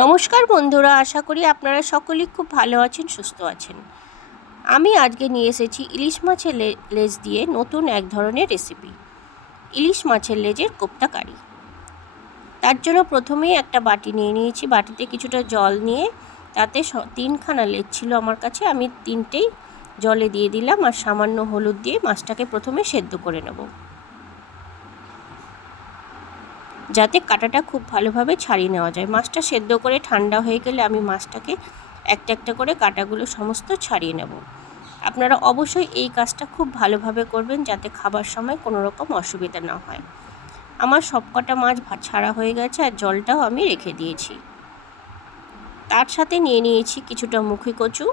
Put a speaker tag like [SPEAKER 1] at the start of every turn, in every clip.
[SPEAKER 1] নমস্কার বন্ধুরা, আশা করি আপনারা সকলেই খুব ভালো আছেন, সুস্থ আছেন। আমি আজকে নিয়ে এসেছি ইলিশ মাছের লেজ দিয়ে নতুন এক ধরনের রেসিপি ইলিশ মাছের লেজের কোপ্তা কারি। তার জন্য প্রথমেই একটা বাটি নিয়ে নিয়েছি, বাটিতে কিছুটা জল নিয়ে তাতে তিনখানা লেজ ছিল আমার কাছে, আমি তিনটেই জলে দিয়ে দিলাম আর সামান্য হলুদ দিয়ে মাছটাকে প্রথমে সেদ্ধ করে নেব। যাতে কাঁটাটা খুব ভালোভাবে ছাড়িয়ে নেওয়া যায়। মাছটা সেদ্ধ করে ঠান্ডা হয়ে গেলে আমি মাছটাকে একটা একটা করে কাঁটাগুলো সমস্ত ছাড়িয়ে নেব। আপনারা অবশ্যই এই কাজটা খুব ভালোভাবে করবেন যাতে খাবার সময় কোনো রকম অসুবিধা না হয়। আমার সব কটা মাছ ছাড়া হয়ে গেছে আর জলটাও আমি রেখে দিয়েছি। তার সাথে নিয়ে নিয়েছি কিছুটা মুখি কচু।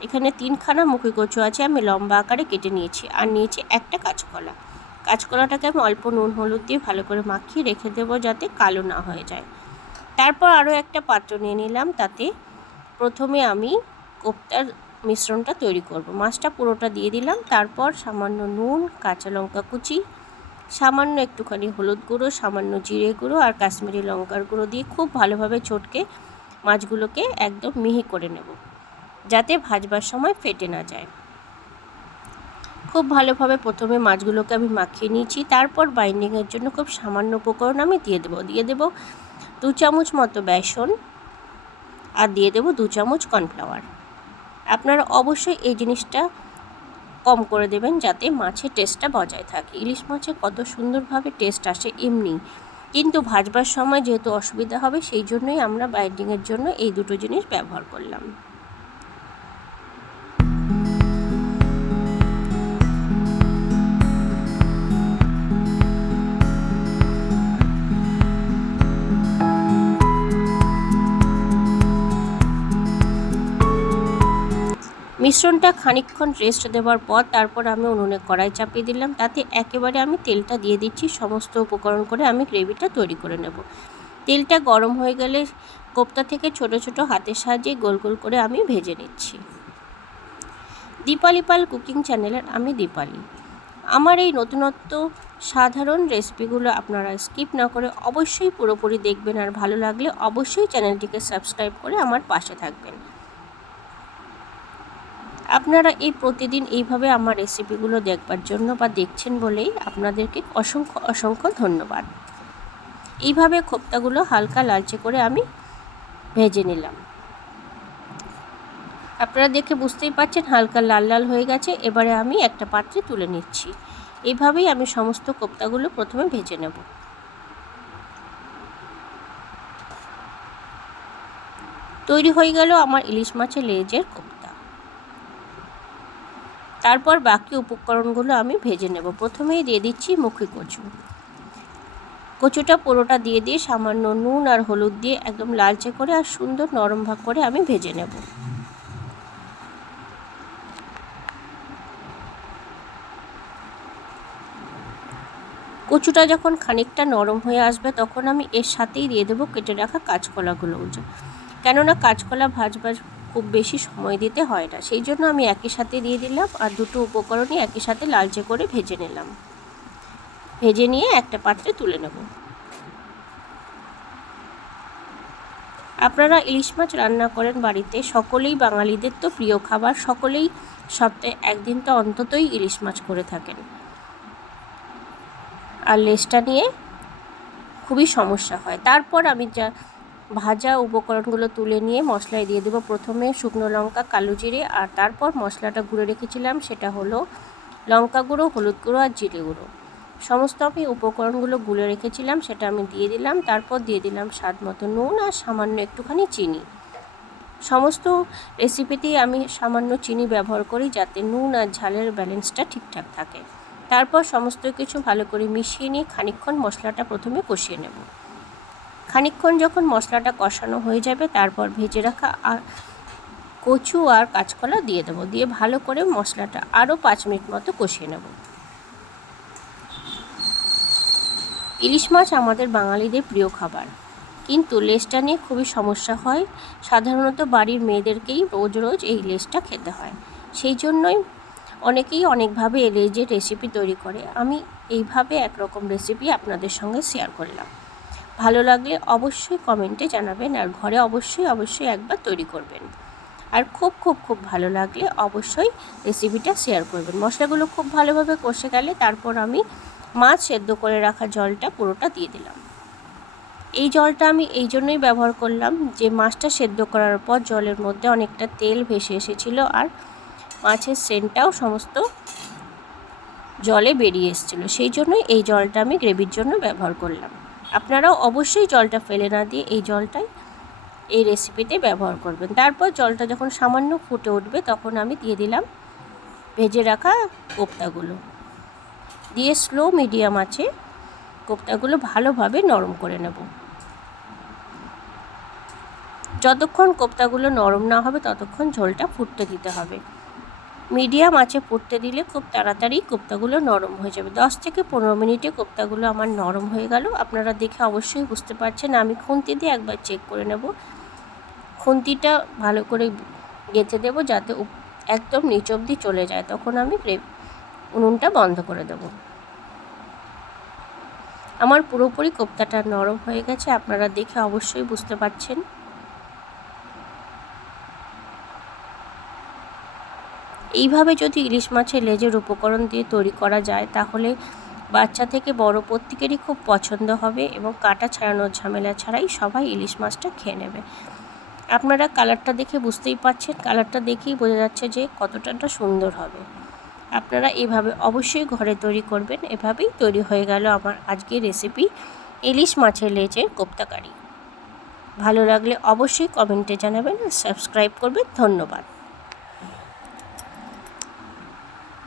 [SPEAKER 1] এখানে তিনখানা মুখি কচু আছে, আমি লম্বা আকারে কেটে নিয়েছি। আর নিয়েছি একটা কাঁচকলা। কাঁচকলাটাকে আমি অল্প নুন, হলুদ দিয়ে ভালো করে মাখিয়ে রেখে দেবো যাতে কালো না হয়ে যায়। তারপর আরও একটা পাত্র নিয়ে নিলাম, তাতে প্রথমে আমি কোপ্তার মিশ্রণটা তৈরি করব। মাছটা পুরোটা দিয়ে দিলাম, তারপর সামান্য নুন, কাঁচা লঙ্কা কুচি, সামান্য একটুখানি হলুদ গুঁড়ো, সামান্য জিরে গুঁড়ো আর কাশ্মীরি লঙ্কার গুঁড়ো দিয়ে খুব ভালোভাবে ছটকে মাছগুলোকে একদম মিহি করে নেব, যাতে ভাজবার সময় ফেটে না যায়। খুব ভালোভাবে প্রথমে মাছগুলোকে আমি মাখিয়ে নিয়েছি, তারপর বাইন্ডিংয়ের জন্য খুব সামান্য উপকরণ আমি দিয়ে দেবো। দিয়ে দেবো দু চামচ মতো বেসন আর দিয়ে দেবো দু চামচ কর্নফ্লাওয়ার আপনারা অবশ্যই এই জিনিসটা কম করে দেবেন যাতে মাছের টেস্টটা বজায় থাকে। ইলিশ মাছে কত সুন্দরভাবে টেস্ট আসে এমনি। কিন্তু ভাজবার সময় যেহেতু অসুবিধা হবে, সেই জন্যই আমরা বাইন্ডিংয়ের জন্য এই দুটো জিনিস ব্যবহার করলাম। মিশ্রণটা খানিকক্ষণ রেস্ট দেওয়ার পর তারপর আমি উনুনে কড়াই চাপিয়ে দিলাম। তাতে একেবারে আমি তেলটা দিয়ে দিচ্ছি, সমস্ত উপকরণ করে আমি গ্রেভিটা তৈরি করে নেব। তেলটা গরম হয়ে গেলে কোপ্তা থেকে ছোট ছোট হাতের সাহায্যে গোল গোল করে আমি ভেজে নিচ্ছি। দীপালি পাল কুকিং চ্যানেলের আমি দীপালি। আমার এই নতুনত্ব সাধারণ রেসিপিগুলো আপনারা স্কিপ না করে অবশ্যই পুরোপুরি দেখবেন আর ভালো লাগলে অবশ্যই চ্যানেলটিকে সাবস্ক্রাইব করে আমার পাশে থাকবেন। আপনারা এই প্রতিদিন এইভাবে আমার রেসিপিগুলো দেখবার জন্য বা দেখছেন বলেই আপনাদেরকে অসংখ্য অসংখ্য ধন্যবাদ। এইভাবে খোপ্তাগুলো হালকা লালচে করে আমি ভেজে নিলাম। আপনারা দেখে বুঝতেই পারছেন হালকা লাল লাল হয়ে গেছে, এবারে আমি একটা পাত্রে তুলে নিচ্ছি। এইভাবেই আমি সমস্ত কোপ্তাগুলো প্রথমে ভেজে নেব। তৈরি হয়ে গেল আমার ইলিশ মাছের লেজের কোপ্তা তারপর বাকি উপকরণগুলো আমি ভেজে নেব। প্রথমেই দিয়ে দিচ্ছি মুখি কচু। কচুটা পুরোটা দিয়ে দিয়ে সামান্য নুন আর হলুদ দিয়ে একদম লালচে করে আর সুন্দর নরম ভাগ করে আমি ভেজে নেব। কচুটা যখন খানিকটা নরম হয়ে আসবে তখন আমি এর সাথেই দিয়ে দেবো কেটে রাখা কাঁচকলাগুলো। কেননা কাঁচকলা ভাজবার খুব বেশি সময় দিতে হয় না। সেই জন্য আমি একই সাথে দিয়ে দিলাম আর দুটো উপকরণই একই সাথে লালচে করে ভেজে নিলাম। ভেজে নিয়ে একটা পাত্রে তুলে নেব। আপনারা ইলিশ মাছ রান্না করেন বাড়িতে, সকলেই বাঙালিদের তো প্রিয় খাবার, সকলেই সপ্তাহে একদিন তো অন্ততই ইলিশ মাছ করে থাকেন। আর লেজটা নিয়ে খুবই সমস্যা হয়। তারপর আমি যা ভাজা উপকরণগুলো তুলে নিয়ে মশলায় দিয়ে দেবো। প্রথমে শুকনো লঙ্কা, কালো জিরে আর তারপর মশলাটা গুঁড়ো রেখেছিলাম, সেটা হলো লঙ্কা গুঁড়ো, হলুদ গুঁড়ো আর জিরে গুঁড়ো। সমস্ত আমি উপকরণগুলো গুলে রেখেছিলাম, সেটা আমি দিয়ে দিলাম। তারপর দিয়ে দিলাম স্বাদ মতো নুন আর সামান্য একটুখানি চিনি। সমস্ত রেসিপিতেই আমি সামান্য চিনি ব্যবহার করি, যাতে নুন আর ঝালের ব্যালেন্সটা ঠিকঠাক থাকে। তারপর সমস্ত কিছু ভালো করে মিশিয়ে নিয়ে খানিকক্ষণ মশলাটা প্রথমে কষিয়ে নেব। খানিকক্ষণ যখন মশলাটা কষানো হয়ে যাবে, তারপর ভেজে রাখা আর কচু আর কাঁচকলা দিয়ে দেবো। দিয়ে ভালো করে মশলাটা আরও পাঁচ মিনিট মতো কষিয়ে নেব। ইলিশ মাছ আমাদের বাঙালিদের প্রিয় খাবার। কিন্তু লেজটা নিয়ে খুবই সমস্যা হয়। সাধারণত বাড়ির মেয়েদেরকেই রোজ রোজ এই লেজটা খেতে হয়। সেই জন্যই অনেকেই অনেকভাবে এই লেজের রেসিপি তৈরি করে। আমি এইভাবে একরকম রেসিপি আপনাদের সঙ্গে শেয়ার করলাম। ভালো লাগলে অবশ্যই কমেন্টে জানাবেন আর ঘরে অবশ্যই অবশ্যই একবার তৈরি করবেন। আর খুব খুব খুব ভালো লাগলে অবশ্যই রেসিপিটা শেয়ার করবেন। মশলাগুলো খুব ভালোভাবে কষে গেলে তারপর আমি মাছ সেদ্ধ করে রাখা জলটা পুরোটা দিয়ে দিলাম। এই জলটা আমি এই জন্যই ব্যবহার করলাম যে মাছটা সেদ্ধ করার পর জলের মধ্যে অনেকটা তেল ভেসে এসেছিল আর মাছের সেন্টটাও সমস্ত জলে বেরিয়ে এসেছিল। সেই জন্যই এই জলটা আমি গ্রেভির জন্য ব্যবহার করলাম। আপনারাও অবশ্যই জলটা ফেলে না দিয়ে এই জলটাই এই রেসিপিতে ব্যবহার করবেন। তারপর জলটা যখন সামান্য ফুটে উঠবে, তখন আমি দিয়ে দিলাম ভেজে রাখা কোপ্তাগুলো। দিয়ে স্লো মিডিয়াম আছে, কোপ্তাগুলো ভালোভাবে নরম করে নেব। যতক্ষণ কোপ্তাগুলো নরম না হবে, ততক্ষণ ঝোলটা ফুটতে দিতে হবে। মিডিয়াম আঁচে ফুটতে দিলে খুব তাড়াতাড়ি কোপ্তাগুলো নরম হয়ে যাবে। দশ থেকে পনেরো মিনিটে কোপ্তাগুলো আমার নরম হয়ে গেল। আপনারা দেখে অবশ্যই বুঝতে পারছেন। আমি খুন্তি দিয়ে একবার চেক করে নেব। খুন্তিটা ভালো করে গেঁথে দেবো যাতে একদম নিচ অবধি চলে যায়। তখন আমি উনুনটা বন্ধ করে দেব। আমার পুরোপুরি কোপ্তাটা নরম হয়ে গেছে। আপনারা দেখে অবশ্যই বুঝতে পারছেন। এইভাবে যদি ইলিশ মাছের লেজের উপকরণ দিয়ে তৈরি করা যায়, তাহলে বাচ্চা থেকে বড় প্রত্যেকেরই খুব পছন্দ হবে এবং কাটা ছাড়ানোর ঝামেলা ছাড়াই সবাই ইলিশ মাছটা খেয়ে নেবে। আপনারা কালারটা দেখে বুঝতেই পারছেন। কালারটা দেখেই বোঝা যাচ্ছে যে কতটা সুন্দর হবে। আপনারা এভাবে অবশ্যই ঘরে তৈরি করবেন। এভাবেই তৈরি হয়ে গেল আমার আজকের রেসিপি ইলিশ মাছের লেজের কোপ্তাকারি। ভালো লাগলে অবশ্যই কমেন্টে জানাবেন সাবস্ক্রাইব করবেন। ধন্যবাদ।